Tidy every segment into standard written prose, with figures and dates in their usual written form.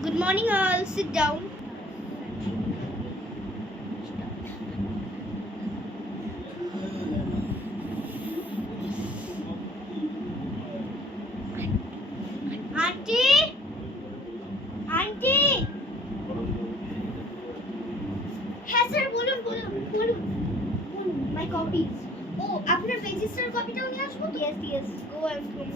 Good morning, all. Sit down. Auntie, auntie. হ্যাঁ sir বলুন বলুন বলুন বলুন মাই কপিজ ও আপনার রেজিস্টার কপিটাও নিয়ে আসবো তো yes yes go and come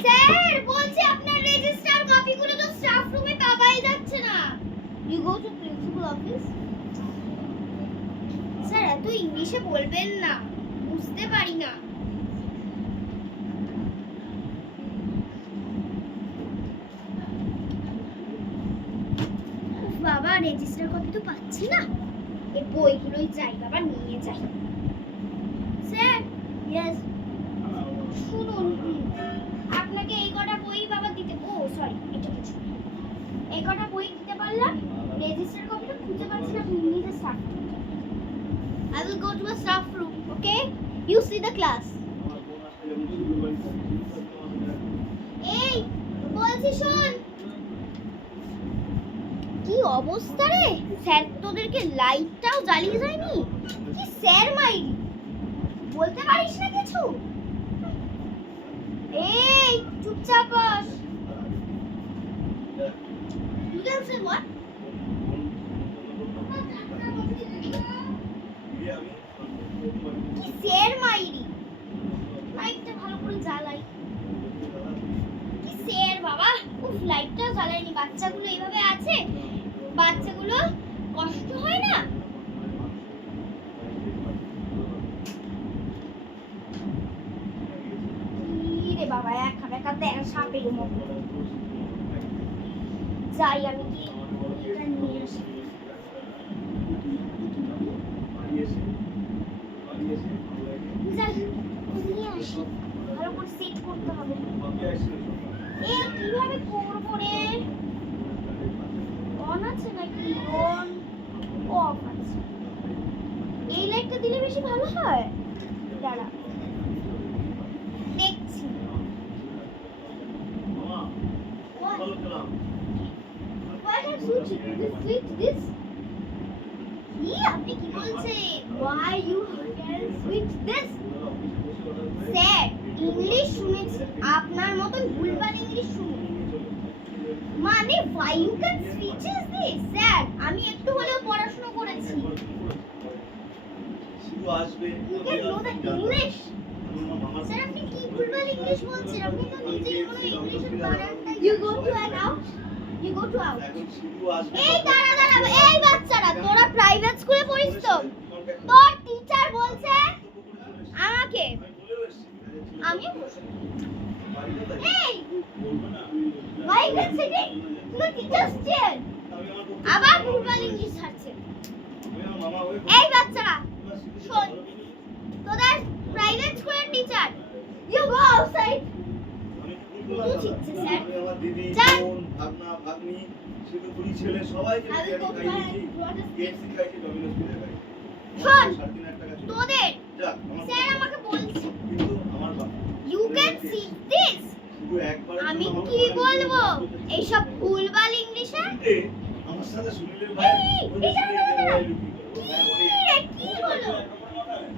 sir বলছি আপনার রেজিস্টার কপিগুলো তো স্টাফ রুমে পাওয়াই যাচ্ছে না you go to principal office sir এত ইংলিশে বলবেন না বুঝতে পারি না বাবা রেজিস্টার কপি তো পাচ্ছি না এই বইগুলোই চাই বাবা নিয়ে যাই স্যার ইয়েস শুনুন আপনাকে এই কটা বই বাবা দিতে ও সরি এটা কিছু এই কটা বই দিতে পারলাম রেজিস্টার কপিটা খুঁজে পাচ্ছি না আপনি নিজে staff I will go to a staff room okay you see the class এই বলছি শোন কি অবস্থা রে স্যার তোদেরকে লাইটটাও জ্বালিয়ে যায়নি কি স্যার মাইরি বলতে পারিস না কিছু এই চুপচাপ বস you can say what কি স্যার মাইরি লাইটটা ভালো করে জ্বালাই কি স্যার বাবা উফ লাইটটা জ্বালায়নি বাচ্চাগুলো এইভাবে আছে বাচ্চাগুলো কষ্ট হয় না রে বাবা একা একা সাপের মতো যাই আমি কি এটা নিয়ে আসি যাই নিয়ে আসি ভালো করে সেট করতে হবে এ কিভাবে করবো রে অন আছে নাকি অন অফ আছে এই লাইটটা দিলে বেশি ভালো হয় দাঁড়া দেখছি Why have switch this? আপনি কি বলছেন? Why you can switch this? Sir English শুনেছি আপনার মতন ভুলভাল ইংলিশ শুনুন মানে why you can switch this? Sir আমি একটু হলেও পড়াশোনা করেছি শুধু আসবে you can know the English sir আপনি কি ভুলভাল ইংলিশ বলছেন আপনি তো নিজেই কোনো ইংলিশের বানান নাই you go to an out you go to out এই দাঁড়া দাঁড়া এই বাচ্চারা তোরা প্রাইভেট স্কুলে পড়িস তো তোর টিচার বলছে আমাকে আমি এই why you can sitting the teacher's chair আবার ভুলভাল ইংলিশ ছাড়ছে এই বাচ্চারা শোন তোদের প্রাইভেট স্কুলের টিচার you go outside তোদের স্যার আমাকে বলছে you can see this আমি কি বলবো এইসব ভুলভাল ইংলিশে আমার সাথে সুনীলের ভাই কি হলো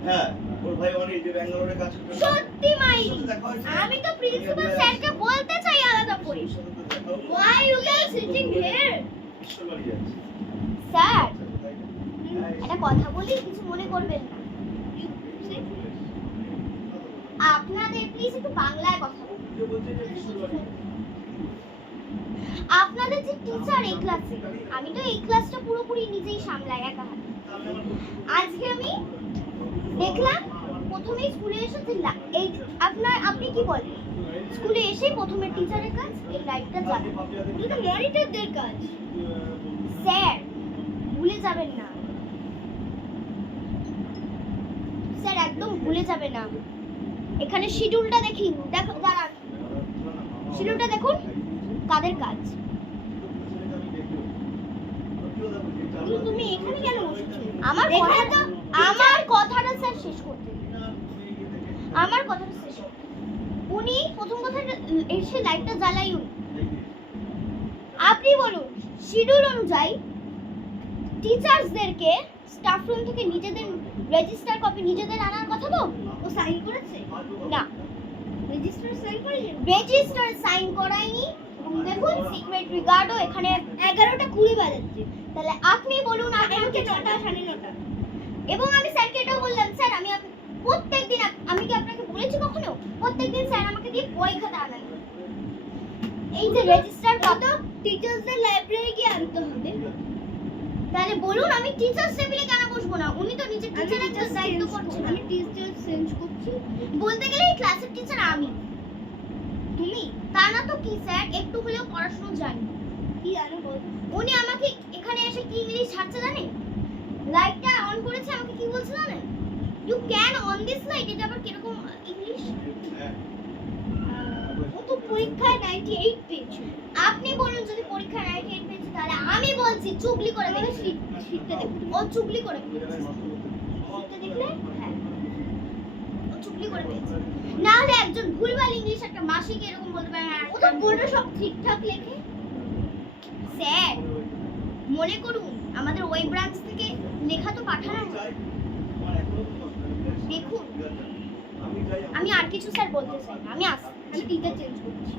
হ্যাঁ ওর ভাই অনেক যে ব্যাঙ্গালোরে কাজ করে সত্যি মাইরি আমি তো প্রিন্সিপাল স্যারকে বলতে চাই আলাদা করে why you guys sitting here sir একটা কথা বলি কিছু মনে করবেন না আপনাদের প্লিজ একটু বাংলায় কথা বলুন আপনাদের যে টিচার এই ক্লাসে আমি তো এই ক্লাসটা পুরোপুরি নিজেই সামলাই একা হাতে আজকে আমি দেখলাম প্রথমেই স্কুলে এসে এই আপনি কি বলেন স্কুলে এসে প্রথমে টিচারের কাজ এই লাইটটা জ্বালানো এটা তো মনিটরদের কাজ স্যার ভুলে যাবেন না স্যার একদম ভুলে যাবে না এখানে শিডিউলটা দেখি দেখো দাঁড়ান শিডিউলটা দেখুন কাদের কাজ তুমি এখানে কেন বসেছো আমার কথা তো আমার কথাটা স্যার শেষ করতে দিন। আমার কথাটা শেষ করতে দিন। উনি প্রথম কথা এসে লাইটটা জ্বালাই উনি। আপনি বলুন শিডিউল অনুযায়ী টিচার্সদেরকে স্টাফ রুম থেকে নিজেদের রেজিস্টার কপি নিজেদের আনার কথা তো? ও সাইন করেছে? না, রেজিস্টার সাইন করেনি। রেজিস্টার সাইন করায়নি। দেখুন সিক্রেটারি গার্ডও এখানে 11:20 বাজাচ্ছে। তাহলে আপনি বলুন আমাকে 9টা 9:30। এবং আমি স্যারকে এটাও বললাম, স্যার আমি প্রত্যেকদিন আমি কি আপনাকে বলেছি কখনো প্রত্যেকদিন স্যার আমাকে দিয়ে বই খাতা আনান। এই যে রেজিস্টার কত টিচার্সদের লাইব্রেরি গিয়ে আনতে হবে। তাহলে বলুন আমি টিচার্স টেবিলে কেন বসবো না? উনি তো নিজে টিচার একটা দায়িত্ব করছেন। আমি টিচার চেঞ্জ করছি। বলতে গেলে এই ক্লাসের টিচার আমি। তুমি তা না তো কি স্যার, একটু হলেও পড়াশোনা জানি। কি জানো বল? উনি আমাকে এখানে এসে কি ইংলিশ ছাড়ছে জানেন? লাইটটা অন করেছে, আমাকে কি বলছে জানেন? You can on this light. এটা আবার কিরকম ইংলিশ? ও তো পরীক্ষায় 98 পেয়েছে। আপনি বলুন যদি পরীক্ষায় 98 পেয়েছে তাহলে আমি বলছি চুগলি করে পেয়েছি। শিখতে দেখুন ও চুগলি করে পেয়েছে। শিখতে দেখলে হ্যাঁ ও চুগলি করে পেয়েছে। না হলে একজন ভুলভাল ইংলিশ একটা মাসিকে এরকম বলতে পারে না। ও তো বোর্ডে সব ঠিকঠাক লেখে। স্যার মনে করুন আমাদের ওই ব্রাঞ্চ থেকে লেখা তো পাঠানো হয়। দেখুন আমি আর কিছু স্যার বলতে চাই না। আমি টিচার চেঞ্জ করছি।